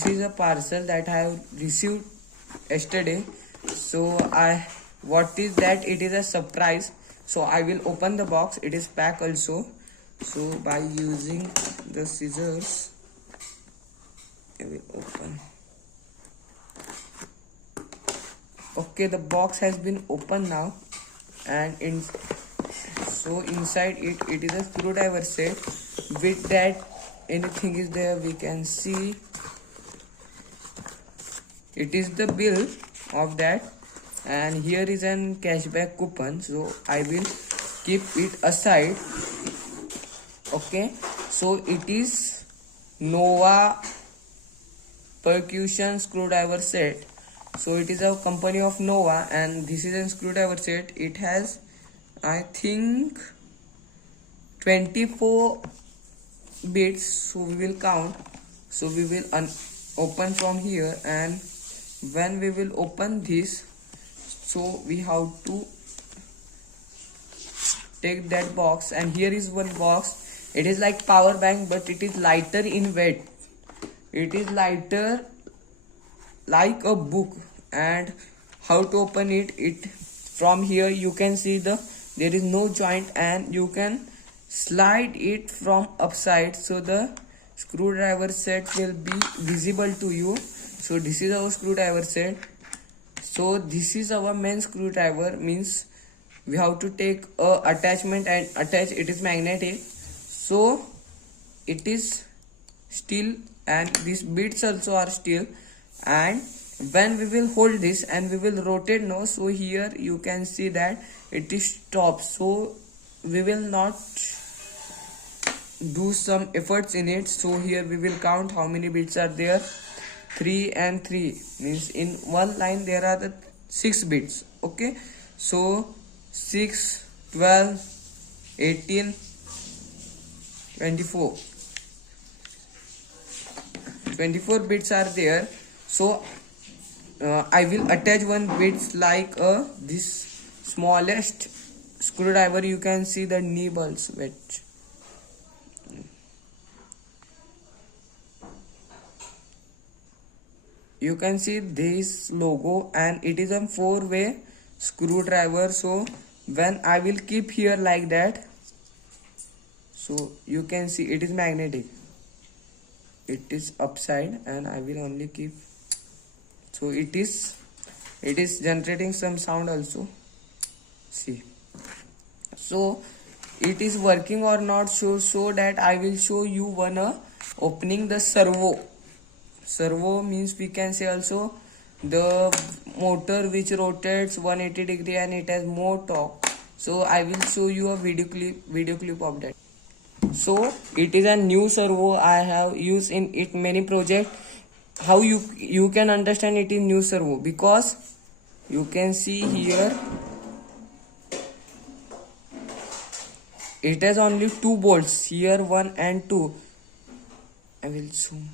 this is a parcel that I have received yesterday. So what is that? It is a surprise. So I will open the box. It is packed also. So by using the scissors, I will open. Okay, the box has been opened now, and inside it is a screwdriver set. With that, anything is there, we can see it is the bill of that, and here is an cashback coupon. So I will keep it aside. Okay, so it is Novo percussion screwdriver set. So it is a company of Novo, and this is a screwdriver set. It has, I think, 24 bits. So we will count. So we will open from here, and when we will open this, so we have to take that box, and here is one box. It is like power bank, but it is lighter in weight. It is lighter like a book. And how to open it? From here you can see there is no joint, and you can slide it from upside, so the screwdriver set will be visible to you. So this is our screwdriver set. So this is our main screwdriver, means we have to take a attachment and attach. It is magnetic, so it is steel, and these bits also are steel. And when we will hold this and we will rotate now, so here you can see that it is stopped. So we will not do some efforts in it. So here we will count how many bits are there. 3 and 3 means in one line there are the 6 bits. Okay, so 6, 12, 18, 24 bits are there. So I will attach one bit like this smallest screwdriver. You can see the nibbles which you can see this logo, and it is a 4-way screwdriver. So when I will keep here like that, so you can see it is magnetic. It is upside, and I will only keep. So it is generating some sound also. See, so it is working or not. So that I will show you one opening the servo. Servo means we can say also the motor which rotates 180 degree and it has more torque. So I will show you a video clip of that. So it is a new servo. I have used in it many projects. How you can understand it is new servo, because you can see here it has only 2 bolts here, 1 and 2. I will zoom.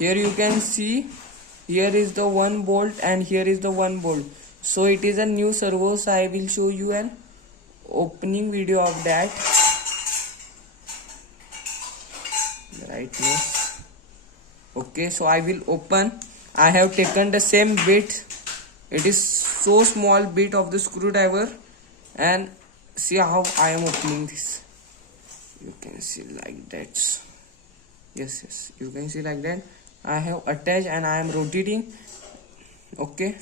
Here you can see here is the 1 bolt and here is the 1 bolt. So it is a new servo. So I will show you an opening video of that right now. Okay, so I will open. I have taken the same bit. It is so small bit of the screwdriver, and see how I am opening this. You can see like that. Yes, you can see like that. I have attached and I am rotating. Okay,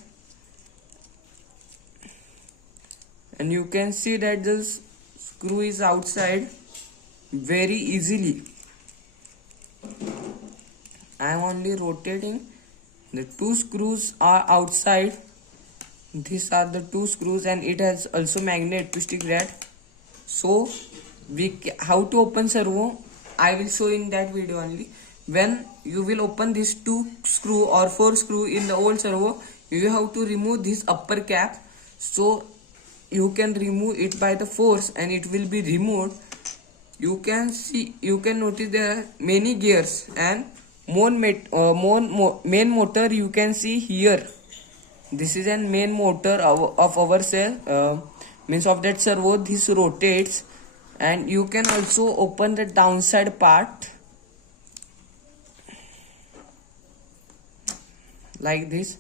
and you can see that the screw is outside very easily. I am only rotating. The 2 screws are outside. These are the 2 screws, and it has also magnet to stick that. So how to open servo I will show in that video only. When you will open this 2 screw or 4 screw in the old servo, you have to remove this upper cap. So you can remove it by the force and it will be removed. You can notice there are many gears, and main motor you can see here. This is a main motor of our cell, means of that servo. This rotates, And you can also open the downside part like this,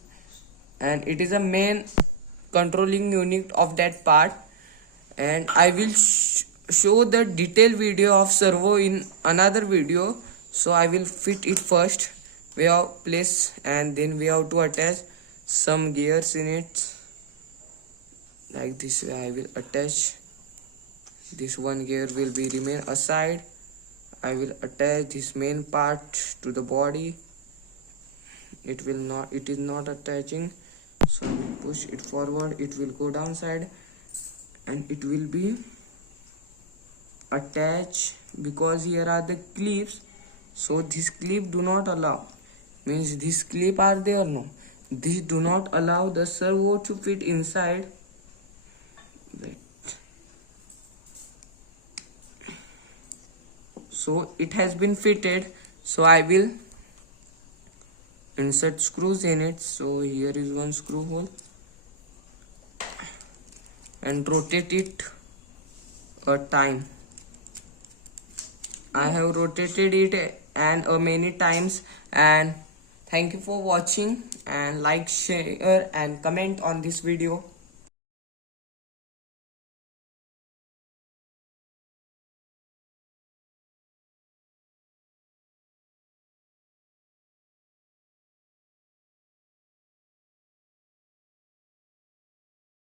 and it is a main controlling unit of that part. And I will show the detailed video of servo in another video. So I will fit it first. We have place, and then we have to attach some gears in it. Like this way I will attach. This one gear will be remain aside. I will attach this main part to the body. It is not attaching, so I will push it forward. It will go downside, and it will be attached, because here are the clips. So this clip do not allow, means this clip are there, no, this do not allow the servo to fit inside. Wait. So it has been fitted, so I will insert screws in it. So here is one screw hole, and rotate it a time. I have rotated it and many times. And thank you for watching, and like, share and comment on this video.